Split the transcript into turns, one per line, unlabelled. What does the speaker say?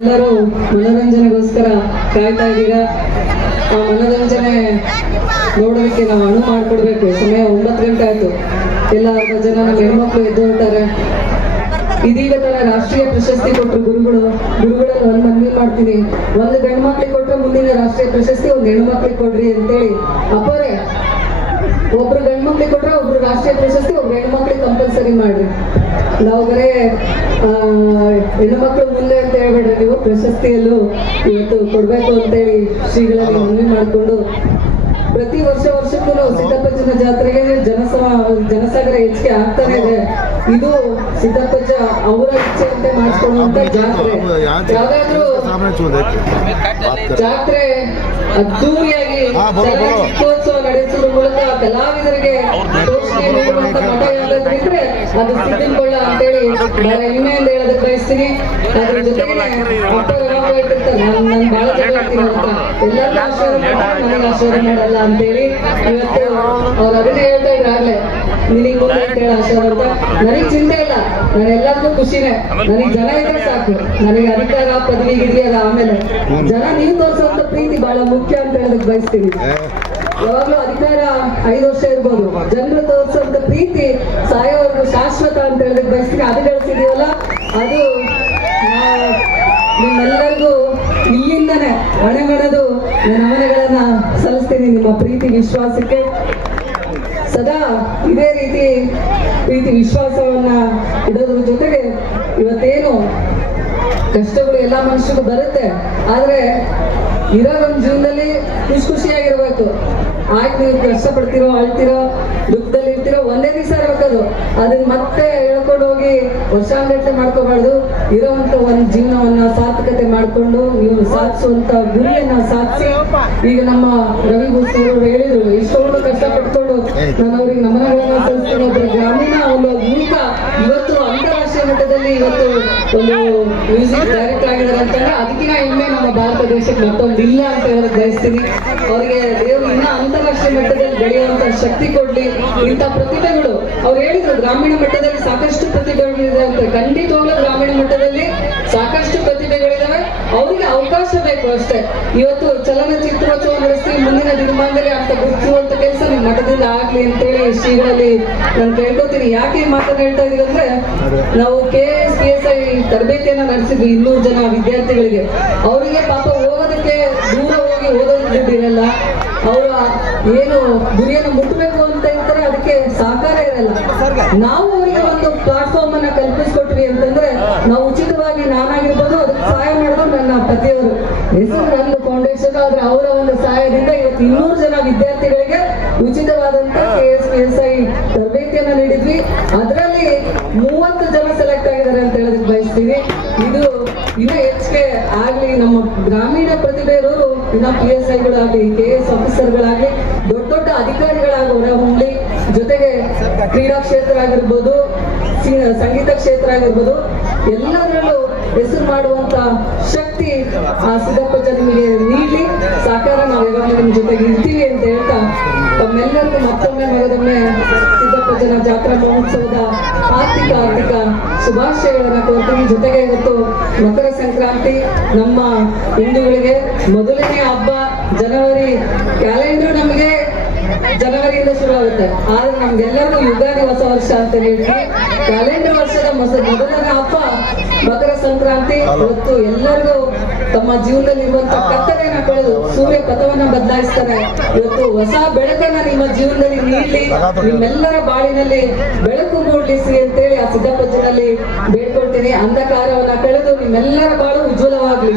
ಎಲ್ಲರೂ ಮನೋರಂಜನೆಗೋಸ್ಕರ ಕಾಯ್ತಾ ಇದ್ದೀರಾ? ಆ ಮನೋರಂಜನೆ ನೋಡೋದಕ್ಕೆ ನಾವು ಅಣು ಮಾಡ್ಕೊಡ್ಬೇಕು. ಸಮಯ ಒಂಬತ್ತು ಗಂಟೆ ಆಯ್ತು. ಎಲ್ಲ ಜನ ನಮ್ಮ ಹೆಣ್ಮಕ್ಳು ಎದ್ದು ಹೊರಟಾರೆ. ಇದೀಗ ತರ ರಾಷ್ಟ್ರೀಯ ಪ್ರಶಸ್ತಿ ಕೊಟ್ಟರು ಗುರುಗಳು. ಗುರುಗಳಲ್ಲಿ ಒಂದು ಮನವಿ ಮಾಡ್ತೀನಿ. ಒಂದು ಗಂಡು ಮಕ್ಳಿಗೆ ಕೊಟ್ರೆ ಮುಂದಿನ ರಾಷ್ಟ್ರೀಯ ಪ್ರಶಸ್ತಿ, ಒಂದು ಹೆಣ್ಮಕ್ಳಿಗೆ ಕೊಡ್ರಿ ಅಂತೇಳಿ. ಅಪ್ಪರೇ, ಒಬ್ರು ಗಂಡು ಮಕ್ಳಿಗೆ ಕೊಟ್ರೆ ಒಬ್ರು ರಾಷ್ಟ್ರೀಯ ಪ್ರಶಸ್ತಿ, ಒಬ್ರು ಹೆಣ್ಮಕ್ಳಿಗೆ ಕಂಪಲ್ಸರಿ ಮಾಡ್ರಿ. ನಾವು ಬರೇ ಹೆಣ್ಣು ಮಕ್ಳು ಮುಂದೆ ಅಂತ ಹೇಳ್ಬೇಡ್ರಿ ನೀವು. ಪ್ರಶಸ್ತಿಯಲ್ಲೂ ಇವತ್ತು ಕೊಡ್ಬೇಕು ಅಂತೇಳಿ ಶ್ರೀಗಳಲ್ಲಿ ಮನವಿ ಮಾಡಿಕೊಂಡು ಪ್ರತಿ ವರ್ಷ ವರ್ಷಕ್ಕೂ ಸಿದ್ದಪ್ಪಜ್ಜನ ಜಾತ್ರೆಗೆ ಜನಸ ಜನಸಾಗರ ಹೆಚ್ಚಿಗೆ ಆಗ್ತಾನೆ ಇದೆ. ಇದು ಸಿದ್ದಪ್ಪಜ್ಜ ಅವರ ಇಚ್ಛೆಯಂತೆ ಮಾಡಿಕೊಳ್ಳುವಂತ ಜಾತ್ರೆ. ಯಾವ್ದಾದ್ರು ಜಾತ್ರೆ ಅದ್ದೂರಿಯಾಗಿ ನಡೆಸುವ ಮೂಲಕ ಕಲಾವಿದರಿಗೆ ಇದ್ರೆ ಅದು ಸಿದ್ಧಗೊಳ್ಳ ಅಂತೇಳಿ ಬಹಳ ಹೆಮ್ಮೆಯಿಂದ ಹೇಳೋದಕ್ಕೆ ಬಯಸ್ತೀನಿ. ಅದ್ರ ಜೊತೆಗೆ ಅಪ್ಪ ಯಾವಾಗ ಹೇಳ್ತಿರ್ತಾರೆ ನಾನು ನಾನು ಬಹಳ ಎಲ್ಲರಿಗೂ ಆಶೀರ್ವಾದ ನನಗೆ ಆಶೀರ್ವಾದ ಮಾಡಲ್ಲ ಅಂತೇಳಿ ಇವತ್ತು ಅವ್ರು ಅದನ್ನೇ ಹೇಳ್ತಾ ಇದ್ರಾಗ್ಲೇ ನಿನಗೆ ಮುಂದೆ ಆಶೀರ್ವಾದ ಅಂತ. ನನಗೆ ಚಿಂತೆ ಇಲ್ಲ. ನಾನು ಎಲ್ಲರಿಗೂ ಖುಷಿನೇ. ನನಗೆ ಜನ ಇದ್ರೆ ಸಾಕು. ನನಗೆ ಅಧಿಕಾರ ಪದವಿ ಇದೆಯಲ್ಲ ಆಮೇಲೆ. ಜನ ನೀವು ತೋರಿಸುವಂತ ಪ್ರೀತಿ ಬಹಳ ಮುಖ್ಯ ಅಂತ ಹೇಳೋದಕ್ಕೆ ಬಯಸ್ತೀನಿ. ಯಾವಾಗ್ಲೂ ಅಧಿಕಾರ ಐದು ವರ್ಷ ಇರ್ಬೋದು. ಜನರು ತೋರಿಸುವಂತ ಪ್ರೀತಿ ಸಾಯೋವರೆಗೂ ಶಾಶ್ವತ ಅಂತ ಹೇಳಿದ್ರೆ ಬಯಸ್ತೀನಿ ಅದು ಗಳಿಸಿದೀವಲ್ಲ ಅದು ನಿಮ್ಮೆಲ್ಲರಿಗೂ ಇಲ್ಲಿಂದನೇ ಹೊಣೆಗಡದು ನಮನೆಗಳನ್ನ ಸಲ್ಲಿಸ್ತೀನಿ ನಿಮ್ಮ ಪ್ರೀತಿ ವಿಶ್ವಾಸಕ್ಕೆ. ಸದಾ ಇದೇ ರೀತಿ ಪ್ರೀತಿ ವಿಶ್ವಾಸವನ್ನ ಇಡೋದ್ರ ಜೊತೆಗೆ ಇವತ್ತೇನು ಕಷ್ಟಗಳು ಎಲ್ಲ ಮನುಷ್ಯರಿಗೂ ಬರುತ್ತೆ. ಆದ್ರೆ ಇರೋ ಒಂದು ಜೀವನದಲ್ಲಿ ಖುಷಿ ಖುಷಿಯಾಗಿರ್ಬೇಕು. ಆಯ್ತು, ನೀವು ಕಷ್ಟಪಡ್ತಿರೋ, ಅಳ್ತಿರೋ, ದುಃಖದಲ್ಲಿ ಇರ್ತಿರೋ, ಒಂದೇ ದಿವಸ ಇರ್ಬೇಕದು. ಅದನ್ನ ಮತ್ತೆ ಹೇಳ್ಕೊಂಡು ಹೋಗಿ ವರ್ಷಾಂಗಟ್ಟೆ ಮಾಡ್ಕೋಬಾರ್ದು. ಇರೋವಂತ ಒಂದ್ ಜೀವನವನ್ನ ಸಾರ್ಥಕತೆ ಮಾಡ್ಕೊಂಡು, ನೀವು ಸಾಧಿಸುವಂತ ಗುರಿಯನ್ನ ಸಾಧಿಸಿ. ಈಗ ನಮ್ಮ ರವಿ ಅವರು ಹೇಳಿದ್ರು ನಾನು ಅವ್ರಿಗೆ ನಮನಗಳನ್ನ ಸಲ್ಲಿಸ್ತೇನೆ ಒಬ್ಬರು ಗ್ರಾಮೀಣ ಒಂದು ಯುವಕ ಇವತ್ತು ಅಂತಾರಾಷ್ಟ್ರೀಯ ಮಟ್ಟದಲ್ಲಿ ಇವತ್ತು ಒಂದು ಮ್ಯೂಸಿಕ್ ಡೈರೆಕ್ಟರ್ ಆಗಿದ್ದಾರೆ ಅಂತಂದ್ರೆ ಅದಕ್ಕಿಂತ ಹೆಮ್ಮೆ ನಮ್ಮ ಭಾರತ ದೇಶಕ್ಕೆ ಮತ್ತೊಂದು ಇಲ್ಲ ಅಂತ ಹೇಳೋದು ಬಯಸ್ತೀನಿ. ಅವರಿಗೆ ದೇವರು ಇನ್ನ ಅಂತಾರಾಷ್ಟ್ರೀಯ ಮಟ್ಟದಲ್ಲಿ ಬೆಳೆಯುವಂತ ಶಕ್ತಿ ಕೊಡ್ಲಿ. ಇಂಥ ಪ್ರತಿಭೆಗಳು, ಅವ್ರು ಹೇಳಿದ್ರು ಗ್ರಾಮೀಣ ಮಟ್ಟದಲ್ಲಿ ಸಾಕಷ್ಟು ಪ್ರತಿಭೆಗಳಿದೆ ಅಂತ. ಖಂಡಿತವಾಗ್ಲೂ ಗ್ರಾಮೀಣ ಮಟ್ಟದಲ್ಲಿ ಸಾಕಷ್ಟು ಪ್ರತಿಭೆಗಳಿದಾವೆ. ಅವರಿಗೆ ಅವಕಾಶ ಬೇಕು ಅಷ್ಟೇ. ಇವತ್ತು ಚಲನಚಿತ್ರೋತ್ಸವ ನಡೆಸಿ ಮುಂದಿನ ದಿನಮಾನದಲ್ಲಿ ಅಂತ ಗುರುತಿಸುವಂತ ಕೆಲಸ ನಿಮ್ಮ ಮಠದಿಂದ ಆಗ್ಲಿ ಅಂತೇಳಿ ಶ್ರೀಗಳಲ್ಲಿ ನಾನು ಕೇಳ್ಕೊತೀನಿ. ಯಾಕೆ ಮಾತನ್ನ ಹೇಳ್ತಾ ಇದೀವಿ ಅಂದ್ರೆ, ನಾವು K S P S I ತರಬೇತಿಯನ್ನ ನಡೆಸಿದ್ವಿ ಇನ್ನೂರು ಜನ ವಿದ್ಯಾರ್ಥಿಗಳಿಗೆ. ಅವರಿಗೆ ಪಾಪ ಹೋಗೋದಕ್ಕೆ ದೂರ ಹೋಗಿ ಓದೋದಿರಲ್ಲ ದುಡ್ಡಿರಲ್ಲ ಅವರ ಏನು ಗುರಿಯನ್ನು ಮುಟ್ಟಬೇಕು ಅಂತ ಇರ್ತಾರೆ, ಅದಕ್ಕೆ ಸಹಕಾರ ಇರಲ್ಲ. ನಾವು ಅವರಿಗೆ ಒಂದು ಪ್ಲಾಟ್ಫಾರ್ಮ್ ಅನ್ನ ಕಲ್ಪಿಸ್ಕೊಟ್ರಿ ಅಂತಂದ್ರೆ, ನಾವು ಉಚಿತವಾಗಿ ನಾನಾಗಿರ್ಬೋದು, ಅದಕ್ಕೆ ಸಹಾಯ ಮಾಡೋದು ನನ್ನ ಪತಿಯವರು. ಹೆಸರು ನಂದು ಫೌಂಡೇಶನ್ ಆದ್ರೆ ಅವರ ಒಂದು ಸಹಾಯದಿಂದ ಇವತ್ತು ಇನ್ನೂರು ಜನ ವಿದ್ಯಾರ್ಥಿಗಳಿಗೆ ಉಚಿತವಾದಂತ K S P S I ತರಬೇತಿಯನ್ನ ನೀಡಿದ್ವಿ ಅದರಲ್ಲಿ ಮೂವತ್ತು ಜನ ಸೆಲೆಕ್ಟ್ ಆಗಿದ್ದಾರೆ ಅಂತ ಬಯಸ್ತೀವಿ ಇದು ಇನ್ನ ಹೆಚ್ಚಿಗೆ ಆಗ್ಲಿ, ನಮ್ಮ ಗ್ರಾಮೀಣ ಪ್ರತಿಭೆ ಇರೋರು ಇನ್ನ ಪಿ ಎಸ್ ಐಗಳಾಗ್ಲಿ ಕೆ ಎಸ್ ಆಫೀಸರ್ಗಳಾಗ್ಲಿ ದೊಡ್ಡ ದೊಡ್ಡ ಅಧಿಕಾರಿಗಳಾಗಿ ಹೋಗ್ಲಿ ಜೊತೆಗೆ ಕ್ರೀಡಾ ಕ್ಷೇತ್ರ ಆಗಿರ್ಬೋದು ಸಂಗೀತ ಕ್ಷೇತ್ರ ಆಗಿರ್ಬೋದು ಎಲ್ಲದರಲ್ಲೂ ಹೆಸರು ಮಾಡುವಂತ ಶಕ್ತಿ ಆ ಸಿದ್ದಪ್ಪ ನಿಮಗೆ ನೀಡಲಿ. ಸಾಕಾರ ನಾವು ಯಾವಾಗ ನಿಮ್ಮ ಜೊತೆಗೆ ಇರ್ತೀವಿ ಅಂತ ಹೇಳ್ತಾ, ತಮ್ಮೆಲ್ಲರಿಗೂ ಮತ್ತೊಮ್ಮೆ ಮಗದೊಮ್ಮೆ ಸಿದ್ದಪ್ಪಜ್ಜನ ಜಾತ್ರಾ ಮಹೋತ್ಸವದ ಆರ್ಥಿಕ ಆರ್ಥಿಕ ಶುಭಾಶಯಗಳನ್ನ ಕೋರ್ತೀನಿ ಜೊತೆಗೆ ಇವತ್ತು ಮಕರ ಸಂಕ್ರಾಂತಿ. ನಮ್ಮ ಹಿಂದೂಗಳಿಗೆ ಮೊದಲನೇ ಹಬ್ಬ ಜನವರಿ ಕ್ಯಾಲೆಂಡರ್ ನಮಗೆ ಜನವರಿಯಿಂದ ಶುರು ಆಗುತ್ತೆ ಆದ್ರೆ ನಮ್ಗೆಲ್ಲರಿಗೂ ಯುಗಾದಿ ಹೊಸ ವರ್ಷ ಅಂತ ಹೇಳ್ತೀವಿ ಕ್ಯಾಲೆಂಡರ್ ವರ್ಷದ ಮೊದಲನೇ ಹಬ್ಬ ಮಕರ ಸಂಕ್ರಾಂತಿ. ಇವತ್ತು ಎಲ್ಲರಿಗೂ ತಮ್ಮ ಜೀವನದಲ್ಲಿ ಇರುವಂತ ಕತ್ತಲೆಯನ್ನ ಕಳೆದು ಸೂರ್ಯ ಪಥವನ್ನ ಬದಲಾಯಿಸ್ತಾರೆ. ಇವತ್ತು ಹೊಸ ಬೆಳಕನ್ನ ನಿಮ್ಮ ಜೀವನದಲ್ಲಿ ನೀಡಲಿ. ನಿಮ್ಮೆಲ್ಲರ ಬಾಳಿನಲ್ಲಿ ಬೆಳಕು ಮೂಡಿಸಿ ಅಂತೇಳಿ ಆ ಸಿದ್ದಪ್ಪಜ್ಜನಲ್ಲಿ ಬೇಡ್ಕೊಳ್ತೀನಿ. ಅಂಧಕಾರವನ್ನ ಕಳೆದು ನಿಮ್ಮೆಲ್ಲರ ಬಾಳು ಉಜ್ವಲವಾಗ್ಲಿ.